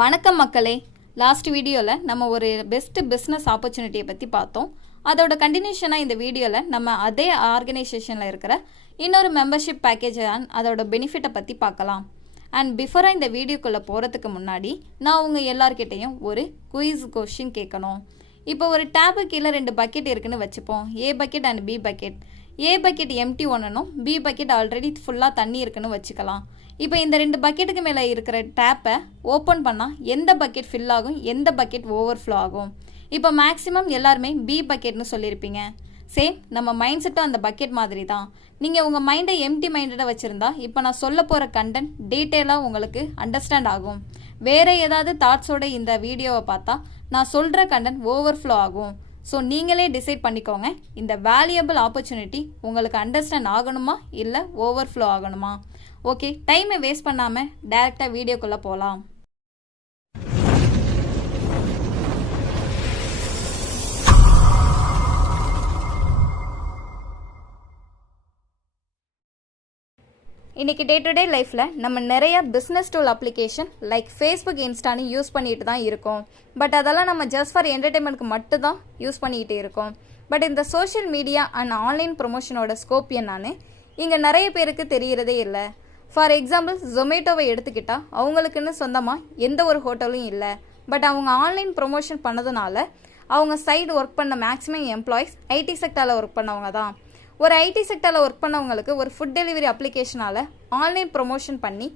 வணக்கம் மக்களே. லாஸ்ட் வீடியோவில் நம்ம ஒரு பெஸ்ட் பிஸ்னஸ் ஆப்பர்ச்சுனிட்டியை பற்றி பார்த்தோம். அதோட கண்டினியூஷனாக இந்த வீடியோவில் நம்ம அதே ஆர்கனைசேஷனில் இருக்கிற இன்னொரு மெம்பர்ஷிப் பேக்கேஜ் அதோட பெனிஃபிட்டை பற்றி பார்க்கலாம். அண்ட் பிஃபோராக இந்த வீடியோக்குள்ளே போகிறதுக்கு முன்னாடி நான் உங்கள் எல்லார்கிட்டையும் ஒரு குயிஸ் கொஷின் கேட்கணும். இப்போ ஒரு டேபு கீழே 2 பக்கெட் இருக்குன்னு வச்சுப்போம். A bucket and B bucket. A bucket empty ஒன்றுனும் பி பக்கெட் ஆல்ரெடி ஃபுல்லாக தண்ணி இருக்குன்னு வச்சுக்கலாம். இப்போ இந்த 2 பக்கெட்டுக்கு மேலே இருக்கிற டேப்பை ஓப்பன் பண்ணால் எந்த பக்கெட் ஃபில் ஆகும், எந்த பக்கெட் ஓவர்ஃப்ளோ ஆகும்? இப்போ மேக்ஸிமம் எல்லாருமே பி பக்கெட்னு சொல்லியிருப்பீங்க. சேம் நம்ம மைண்ட் செட்டும் அந்த பக்கெட் மாதிரி தான். நீங்கள் உங்கள் மைண்டை எம்டி மைண்டடாக வச்சுருந்தா இப்போ நான் சொல்ல போகிற கண்டென்ட் டீட்டெயிலாக உங்களுக்கு அண்டர்ஸ்டாண்ட் ஆகும். வேறு ஏதாவது தாட்ஸோட இந்த வீடியோவை பார்த்தா நான் சொல்கிற கண்டென்ட் ஓவர்ஃப்ளோ ஆகும். ஸோ நீங்களே டிசைட் பண்ணிக்கோங்க, இந்த வேல்யூபிள் ஆப்பர்ச்சுனிட்டி உங்களுக்கு அண்டர்ஸ்டாண்ட் ஆகணுமா இல்லை ஓவர்ஃப்ளோ ஆகணுமா? ஓகே, டைமை வேஸ்ட் பண்ணாமல் டைரெக்டாக வீடியோக்குள்ளே போகலாம். இன்றைக்கி டே டு டே லைஃப்பில் நம்ம நிறைய business tool application like Facebook, இன்ஸ்டான்னு யூஸ் பண்ணிட்டு தான் இருக்கோம். பட் அதெல்லாம் நம்ம ஜஸ்ட் ஃபார் என்டர்டெயின்மெண்ட்க்கு மட்டும் தான் யூஸ் பண்ணிக்கிட்டு இருக்கோம். பட் இந்த சோஷியல் மீடியா அண்ட் ஆன்லைன் ப்ரொமோஷனோட ஸ்கோப் என்னன்னு இங்கே நிறைய பேருக்கு தெரிகிறதே இல்லை. ஃபார் எக்ஸாம்பிள், ஜொமேட்டோவை எடுத்துக்கிட்டால் அவங்களுக்குன்னு சொந்தமாக எந்த ஒரு ஹோட்டலும் இல்லை. பட் அவங்க ஆன்லைன் ப்ரொமோஷன் பண்ணதுனால அவங்க சைடு ஒர்க் பண்ண மேக்ஸிமம் எம்ப்ளாயிஸ் ஐடி செக்டாரில் ஒர்க் பண்ணவங்க தான். ஒரு ஐடி செக்டாரில் ஒர்க் பண்ணவங்களுக்கு ஒரு ஃபுட் டெலிவரி அப்ளிகேஷனால் ஆன்லைன் ப்ரொமோஷன் பண்ணி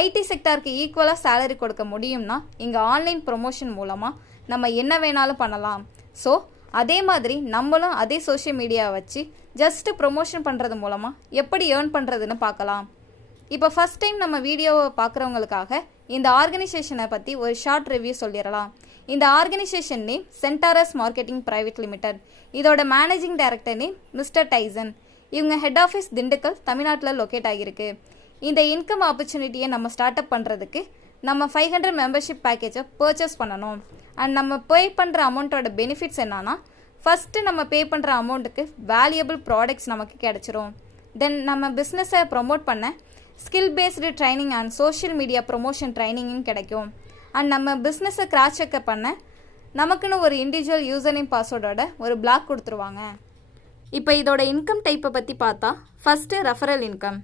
ஐடி செக்டாருக்கு ஈக்குவலாக சேலரி கொடுக்க முடியும்னா இங்கே ஆன்லைன் ப்ரொமோஷன் மூலமாக நம்ம என்ன வேணாலும் பண்ணலாம். ஸோ அதே மாதிரி நம்மளும் அதே சோஷியல் மீடியாவை வச்சு ஜஸ்ட்டு ப்ரொமோஷன் பண்ணுறது மூலமாக எப்படி ஏர்ன் பண்ணுறதுன்னு பார்க்கலாம். இப்போ ஃபஸ்ட் டைம் நம்ம வீடியோவை பார்க்குறவங்களுக்காக இந்த ஆர்கனைசேஷனை பற்றி ஒரு ஷார்ட் ரிவ்யூ சொல்லிடலாம். இந்த organisation name Centaurus marketing private limited. இதோட managing director name mister Tyson. இவங்க ஹெட் ஆஃபீஸ் திண்டுக்கல், தமிழ்நாட்டில் லொக்கேட் ஆகியிருக்கு. இந்த இன்கம் ஆப்பர்ச்சுனிட்டியை நம்ம ஸ்டார்ட் அப் பண்ணுறதுக்கு நம்ம 500 மெம்பர்ஷிப் பேக்கேஜை பர்ச்சேஸ் பண்ணணும். அண்ட் நம்ம பே பண்ணுற அமௌண்ட்டோட பெனிஃபிட்ஸ் என்னன்னா, ஃபஸ்ட்டு நம்ம பே பண்ணுற அமௌண்ட்டுக்கு வேல்யூபிள் ப்ராடக்ட்ஸ் நமக்கு கிடச்சிரும். தென் நம்ம பிஸ்னஸை ப்ரொமோட் பண்ண skill based training and social media promotion ட்ரைனிங்கும் கிடைக்கும். அண்ட் நம்ம பிஸ்னஸை கிராஸ் செக்அப் பண்ண நமக்குன்னு ஒரு இண்டிவிஜுவல் யூசர் நேம் பாஸ்வேர்டோட ஒரு பிளாக் கொடுத்துருவாங்க. இப்போ இதோட இன்கம் டைப்பை பற்றி பார்த்தா, ஃபஸ்ட்டு ரெஃபரல் இன்கம்.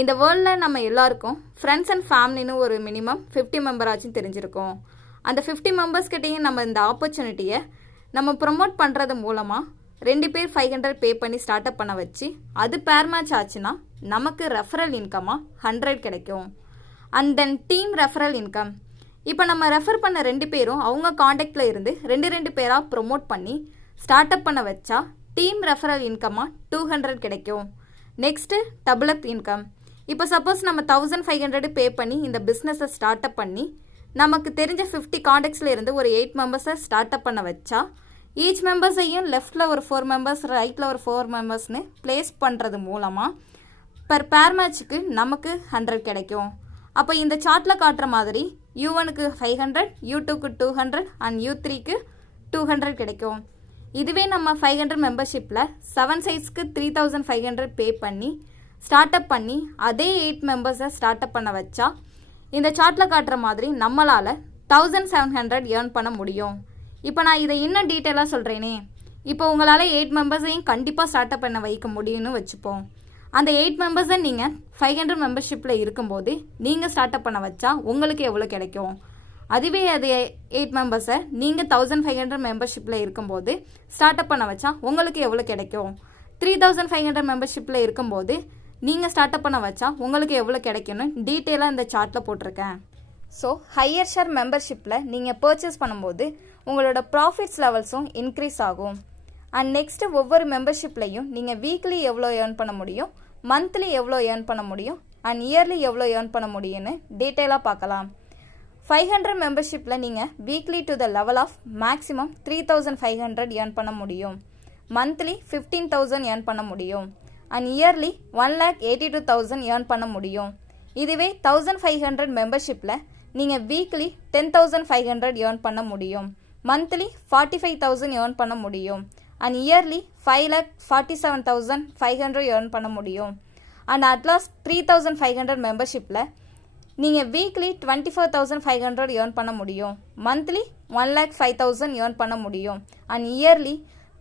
இந்த வேர்ல்டில் நம்ம எல்லாருக்கும் ஃப்ரெண்ட்ஸ் அண்ட் ஃபேமிலின்னு ஒரு மினிமம் 50 மெம்பராச்சும் தெரிஞ்சிருக்கோம். அந்த 50 மெம்பர்ஸ்கிட்டையும் நம்ம இந்த ஆப்பர்ச்சுனிட்டியை நம்ம ப்ரொமோட் பண்ணுறது மூலமாக 2 பேர் 500 பே பண்ணி ஸ்டார்ட் அப் பண்ண வச்சு அது பேர் மேட்ச் ஆச்சுன்னா நமக்கு ரெஃபரல் இன்கமாக 100 கிடைக்கும். And then team referral income. இப்போ நம்ம ரெஃபர் பண்ண 2 பேரும் அவங்க காண்டாக்டில் இருந்து 2 பேராக ப்ரொமோட் பண்ணி ஸ்டார்ட் அப் பண்ண வச்சா டீம் ரெஃபரல் இன்கமாக 200 கிடைக்கும். நெக்ஸ்ட்டு டபுள் அப் இன்கம். இப்போ சப்போஸ் நம்ம 1500 பே பண்ணி இந்த பிஸ்னஸை ஸ்டார்ட் அப் பண்ணி நமக்கு தெரிஞ்ச 50 காண்டாக்ட்ஸில் இருந்து ஒரு 8 மெம்பர்ஸை ஸ்டார்ட் அப் பண்ண வச்சா ஈச் மெம்பர்ஸையும் லெஃப்டில் ஒரு 4 மெம்பர்ஸ், ரைட்டில் ஒரு 4 மெம்பர்ஸ்னு பிளேஸ் பண்ணுறது மூலமாக பர் பேர் மேட்சுக்கு நமக்கு 100 கிடைக்கும். அப்போ இந்த சார்ட்டில் காட்டுற மாதிரி U1க்கு 500, U2க்கு 200 அண்ட் U3க்கு 200 கிடைக்கும். இதுவே நம்ம 500 மெம்பர்ஷிப்பில் 7 சைட்ஸ்க்கு 3500 பே பண்ணி ஸ்டார்ட் அப் பண்ணி அதே 8 மெம்பர்ஸை ஸ்டார்ட் அப் பண்ண வச்சா இந்த சார்ட்டில் காட்டுற மாதிரி நம்மளால் 1700 ஏர்ன் பண்ண முடியும். இப்போ நான் இதை இன்னும் டீட்டெயிலாக சொல்கிறேனே. இப்போ உங்களால் 8 மெம்பர்ஸையும் கண்டிப்பாக ஸ்டார்ட் அப் பண்ண வைக்க முடியும்னு வச்சுப்போம். அந்த 8 மெம்பர்ஸை நீங்கள் 500 மெம்பர்ஷிப்பில் இருக்கும்போது நீங்கள் ஸ்டார்ட் அப் பண்ண வச்சா உங்களுக்கு எவ்வளோ கிடைக்கும்? அதுவே அது 8 மெம்பர்ஸை நீங்கள் 1500 மெம்பர்ஷிப்பில் இருக்கும்போது ஸ்டார்ட் அப் பண்ண வச்சா உங்களுக்கு எவ்வளோ கிடைக்கும்? 3500 மெம்பர்ஷிப்பில் இருக்கும்போது நீங்கள் ஸ்டார்ட் அப் பண்ண வச்சா உங்களுக்கு எவ்வளோ கிடைக்கும்னு டீட்டெயிலாக இந்த சார்ட்டில் போட்டிருக்கேன். ஸோ ஹையர் ஷேர் மெம்பர்ஷிப்பில் நீங்கள் பர்ச்சேஸ் பண்ணும்போது உங்களோட ப்ராஃபிட்ஸ் லெவல்ஸும் இன்க்ரீஸ் ஆகும். அண்ட் நெக்ஸ்ட்டு ஒவ்வொரு மெம்பர்ஷிப்லையும் நீங்கள் வீக்லி எவ்வளோ ஏர்ன் பண்ண முடியும், மந்த்லி எவ்வளோ ஏர்ன் பண்ண முடியும் அண்ட் இயர்லி எவ்வளோ ஏர்ன் பண்ண முடியும்னு டீட்டெயிலாக பார்க்கலாம். 500 மெம்பர்ஷிப்பில் நீங்கள் weekly to the level of maximum 3500 earn பண்ண முடியும். மந்த்லி 15,000 ஏர்ன் பண்ண முடியும். அண்ட் இயர்லி 1,82,000 ஏர்ன் பண்ண முடியும். இதுவே 1500 மெம்பர்ஷிப்பில் நீங்கள் வீக்லி 10,500 ஏர்ன் பண்ண முடியும். மந்த்லி 45,000 ஏர்ன் பண்ண முடியும். அண்ட் இயர்லி 5,47,500 ஏர்ன் பண்ண முடியும். அண்ட் அட்லாஸ்ட் 3,500 மெம்பர்ஷிப்பில் நீங்கள் வீக்லி 24,500 ஏர்ன் பண்ண முடியும். மந்த்லி 1,05,000 ஏர்ன் பண்ண முடியும். அண்ட் இயர்லி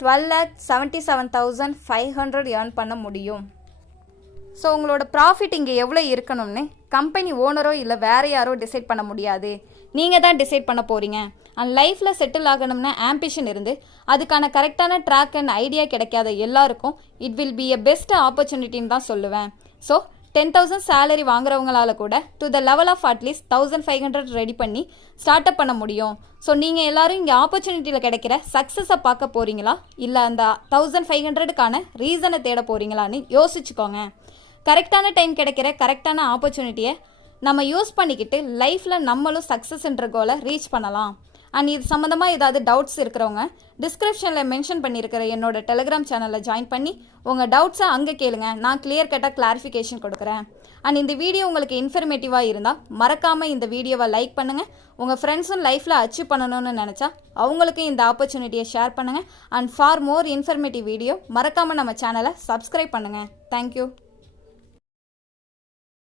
12,77,500 ஏர்ன் பண்ண முடியும். ஸோ உங்களோட ப்ராஃபிட் இங்கே எவ்வளோ இருக்கணும்னு கம்பெனி ஓனரோ இல்லை வேறு யாரோ டிசைட் பண்ண முடியாது. நீங்கள் தான் டிசைட் பண்ண போகிறீங்க. அண்ட் லைஃப்பில் செட்டில் ஆகணும்னு ஆம்பிஷன் இருந்து அதுக்கான கரெக்டான ட்ராக் அண்ட் ஐடியா கிடைக்காத எல்லாருக்கும் it will be a best ஆப்பர்ச்சுனிட்டின்னு தான் சொல்லுவேன். ஸோ 10,000 சேலரி வாங்குறவங்களால கூட to the level of at least 1,500 ready பண்ணி ஸ்டார்ட் அப் பண்ண முடியும். ஸோ நீங்கள் எல்லாரும் இங்கே ஆப்பர்ச்சுனிட்டியில் கிடைக்கிற சக்ஸஸை பார்க்க போகிறீங்களா இல்லை அந்த 1,500க்கான ரீசனை தேட போகிறீங்களான்னு யோசிச்சுக்கோங்க. கரெக்டான டைம் கிடைக்கிற கரெக்டான ஆப்பர்ச்சுனிட்டியை நம்ம யூஸ் பண்ணிக்கிட்டு லைஃப்பில் நம்மளும் சக்ஸஸ்ன்ற கோலை ரீச் பண்ணலாம். அண்ட் இது சம்மந்தமாக ஏதாவது டவுட்ஸ் இருக்கிறவங்க டிஸ்கிரிப்ஷனில் மென்ஷன் பண்ணியிருக்கிற என்னோட டெலிகிராம் சேனலில் ஜாயின் பண்ணி உங்கள் டவுட்ஸை அங்கே கேளுங்க. நான் கிளியர் கட்டாக கிளாரிஃபிகேஷன் கொடுக்குறேன். அண்ட் இந்த வீடியோ உங்களுக்கு இன்ஃபர்மேட்டிவாக இருந்தால் மறக்காமல் இந்த வீடியோவை லைக் பண்ணுங்கள். உங்கள் ஃப்ரெண்ட்ஸும் லைஃப்பில் அச்சீவ் பண்ணணும்னு நினச்சா அவங்களுக்கும் இந்த ஆப்பர்ச்சுனிட்டியை ஷேர் பண்ணுங்கள். And for more informative video மறக்காமல் நம்ம சேனலை சப்ஸ்கிரைப் பண்ணுங்கள். தேங்க்யூ.